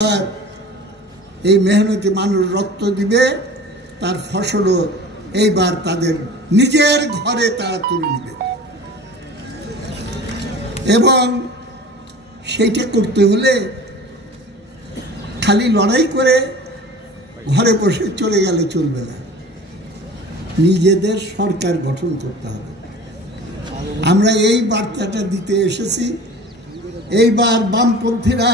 এই মেহনতি মানুষ রক্ত দিবে, তার ফসলও এইবার তাদের নিজের ঘরে তারা তুলে নেবে। এবং সেইটা করতে হলে খালি লড়াই করে ঘরে বসে চলে গেলে চলবে না, নিজেদের সরকার গঠন করতে হবে। আমরা এই বার্তাটা দিতে এসেছি। এইবার বামপন্থীরা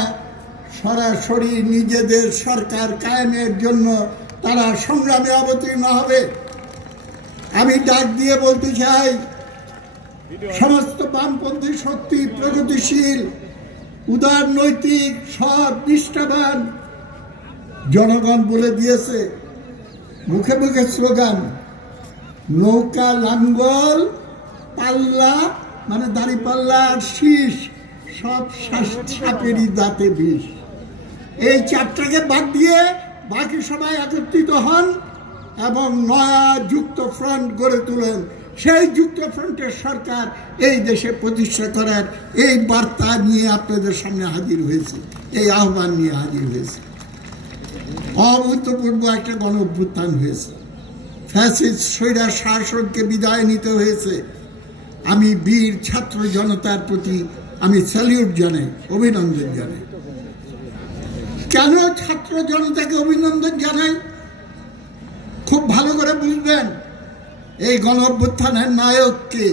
সরাসরি নিজেদের সরকার কায়েমের জন্য তারা সংগ্রামে অবতীর্ণ হবে। আমি ডাক দিয়ে বলতে চাই, সমস্ত বামপন্থী শক্তি, প্রগতিশীল, উদার নৈতিক, সৎ, নিষ্ঠাবান জনগণ বলে দিয়েছে, মুখে মুখে স্লোগান, নৌকা লাঙ্গল পাল্লা মানে দাড়ি পাল্লা আর শীষ সব সাপেরই দাঁতে বিষ। এই চারটাকে বাদ দিয়ে বাকি সবাই একত্রিত হন এবং নয়া যুক্ত ফ্রন্ট গড়ে তুলেন। সেই যুক্ত ফ্রন্টের সরকার এই দেশে প্রতিষ্ঠা করার এই বার্তা নিয়ে আপনাদের সামনে হাজির হয়েছে, এই আহ্বান নিয়ে হাজির হয়েছে। অভূতপূর্ব একটা গণ অভ্যুত্থান হয়েছে, ফ্যাসিস্ট স্বৈরাচার শাসককে বিদায় নিতে হয়েছে। আমি বীর ছাত্র জনতার প্রতি আমি স্যালিউট জানাই, অভিনন্দন জানাই। কেন ছাত্র জনতাকে অভিনন্দন জানাই খুব ভালো করে বুঝবেন। এই গণ অভ্যুত্থানের নায়ককে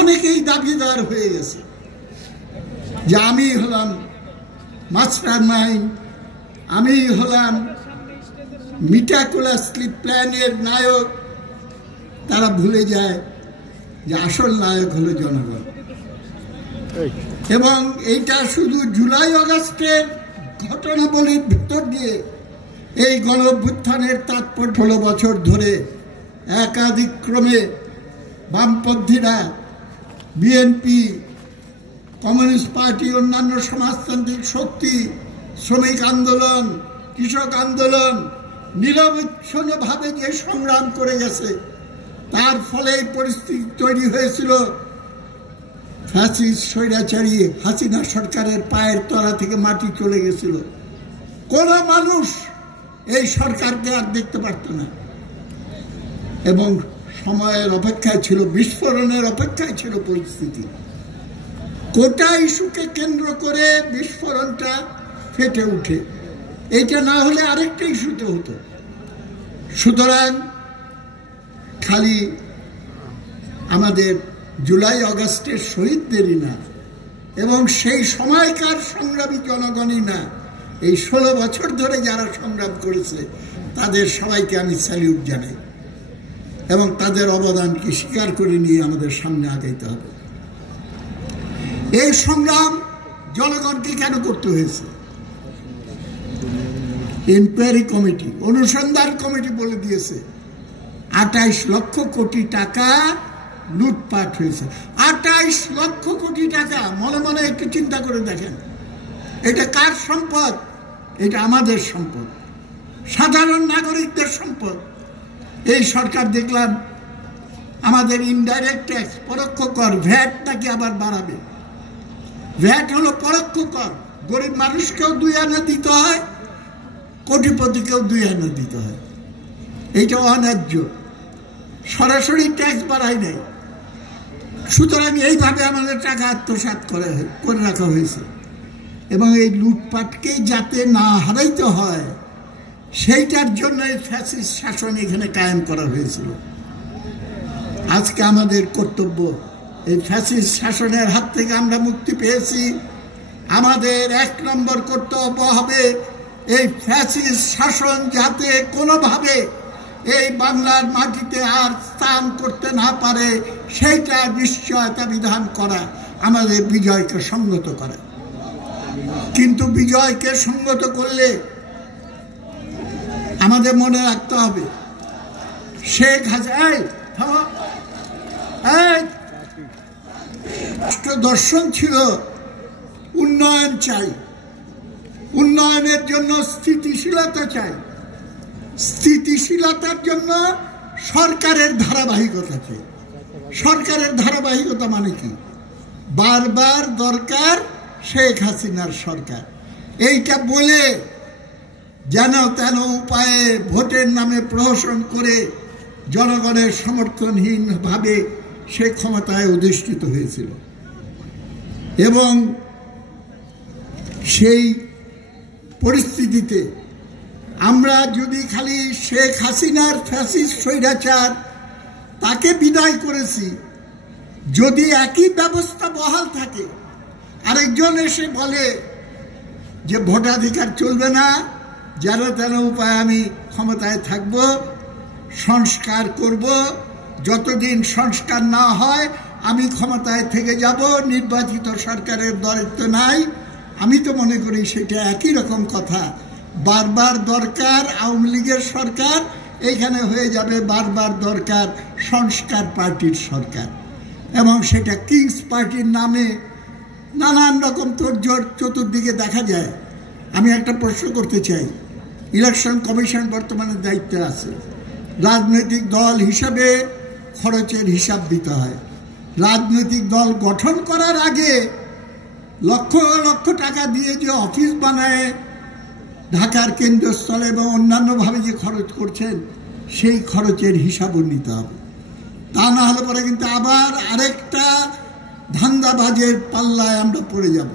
অনেকেই দাবিদার হয়ে গেছে যে আমি হলাম মাস্টার মাইন্ড, আমি হলাম মিটাকুলাসলি প্ল্যানের নায়ক। তারা ভুলে যায় যে আসল নায়ক হলো জনগণ। এবং এইটা শুধু জুলাই আগস্টের ঘটনাবলীর ভিতর দিয়ে এই গণ অভ্যুত্থানের তাৎপর্য 16 বছর ধরে একাধিক্রমে বামপন্থীরা, বিএনপি, কমিউনিস্ট পার্টি, অন্যান্য সমাজতান্ত্রিক শক্তি, শ্রমিক আন্দোলন, কৃষক আন্দোলন নিরবচ্ছিন্নভাবে যে সংগ্রাম করে গেছে, তার ফলে এই পরিস্থিতি তৈরি হয়েছিল। ফ্যাসিস্ট স্বৈরাচারী হাসিনা সরকারের পায়ের তলা থেকে মাটি চলে গেছিল। কোন মানুষ এই সরকারকে আর দেখতে পারত না এবং সময়ের অপেক্ষায় ছিল, বিস্ফোরণের অপেক্ষায় ছিল পরিস্থিতি। কোটা ইস্যুকে কেন্দ্র করে বিস্ফোরণটা ফেটে উঠে, এইটা না হলে আরেকটা ইস্যুতে হতো। সুতরাং খালি আমাদের জুলাই আগস্টের শহীদদেরই না এবং সেই সময়কার সংগ্রামী জনগণই না, এই 16 বছর ধরে যারা সংগ্রাম করেছে তাদের সবাইকে আমি স্যালিউট জানাই এবং তাদের অবদানকে স্বীকার করে নিয়ে আমাদের সামনে আগাইতে হবে। এই সংগ্রাম জনগণকে কেন করতে হয়েছে? ইনকোয়ারি কমিটি, অনুসন্ধান কমিটি বলে দিয়েছে 28 লক্ষ কোটি টাকা লুটপাট হয়েছে। 28 লক্ষ কোটি টাকা, মনে মনে একটু চিন্তা করে দেখেন, এটা কার সম্পদ? এটা আমাদের সম্পদ, সাধারণ নাগরিকদের সম্পদ। এই সরকার দেখলাম আমাদের ইনডাইরেক্ট ট্যাক্স, পরোক্ষ কর, ভ্যাট নাকি আবার বাড়াবে। ভ্যাট হলো পরোক্ষ কর, গরিব মানুষকেও 2 আনা দিতে হয়, কোটিপতিকেও 2 আনা দিতে হয়। এইটা অন্যায্য, সরাসরি ট্যাক্স বাড়াই নাই। সুতরাং এইভাবে আমাদের টাকা আত্মসাৎ করে রাখা হয়েছে এবং এই লুটপাটকে যাতে না হারাইতে হয় সেইটার জন্য এই ফ্যাসিস্ট শাসন এখানে কায়েম করা হয়েছিল। আজকে আমাদের কর্তব্য, এই ফ্যাসিস্ট শাসনের হাত থেকে আমরা মুক্তি পেয়েছি, আমাদের 1 নম্বর কর্তব্য হবে এই ফ্যাসিস্ট শাসন যাতে কোনোভাবে এই বাংলার মাটিতে আর স্থান করতে না পারে সেইটা নিশ্চয়তা বিধান করা, আমাদের বিজয়কে সংগত করা। কিন্তু বিজয়কে সংগত করলে আমাদের মনে রাখতে হবে, শেখ হাসিনা দর্শন ছিল উন্নয়ন চাই, উন্নয়নের জন্য স্থিতিশীলতা চাই, স্থিতিশীলতার জন্য সরকারের ধারাবাহিকতা চাই। সরকারের ধারাবাহিকতা মানে কি? বারবার দরকার শেখ হাসিনার সরকার, এইটা বলে যেন তেন উপায়ে ভোটের নামে প্রহসন করে জনগণের সমর্থনহীনভাবে সে ক্ষমতায় অধিষ্ঠিত হয়েছিল। এবং সেই পরিস্থিতিতে আমরা যদি খালি শেখ হাসিনার ফ্যাসিস্ট স্বৈরাচার তাকে বিদায় করেছি, যদি একই ব্যবস্থা বহাল থাকে, আরেকজন এসে বলে যে ভোটাধিকার চলবে না, যেন তেন উপায়ে আমি ক্ষমতায় থাকব, সংস্কার করব, যতদিন সংস্কার না হয় আমি ক্ষমতায় থেকে যাব, নির্বাচিত সরকারের দায়িত্ব নাই, আমি তো মনে করি সেটা একই রকম কথা। বারবার দরকার আওয়ামী লীগের সরকার, এইখানে হয়ে যাবে বারবার দরকার সংস্কার পার্টির সরকার, এবং সেটা কিংস পার্টির নামে নানান রকম তোড়জোড় চতুর্দিকে দেখা যায়। আমি একটা প্রশ্ন করতে চাই, ইলেকশন কমিশন বর্তমানে দায়িত্বে আছে, রাজনৈতিক দল হিসাবে খরচের হিসাব দিতে হয়। রাজনৈতিক দল গঠন করার আগে লক্ষ লক্ষ টাকা দিয়ে যে অফিস বানায় ঢাকার কেন্দ্রস্থলে এবং অন্যান্যভাবে যে খরচ করছেন, সেই খরচের হিসাবও নিতে হবে। তা না হলে পরে কিন্তু আবার আরেকটা ধান্দাবাজের পাল্লায় আমরা পড়ে যাব।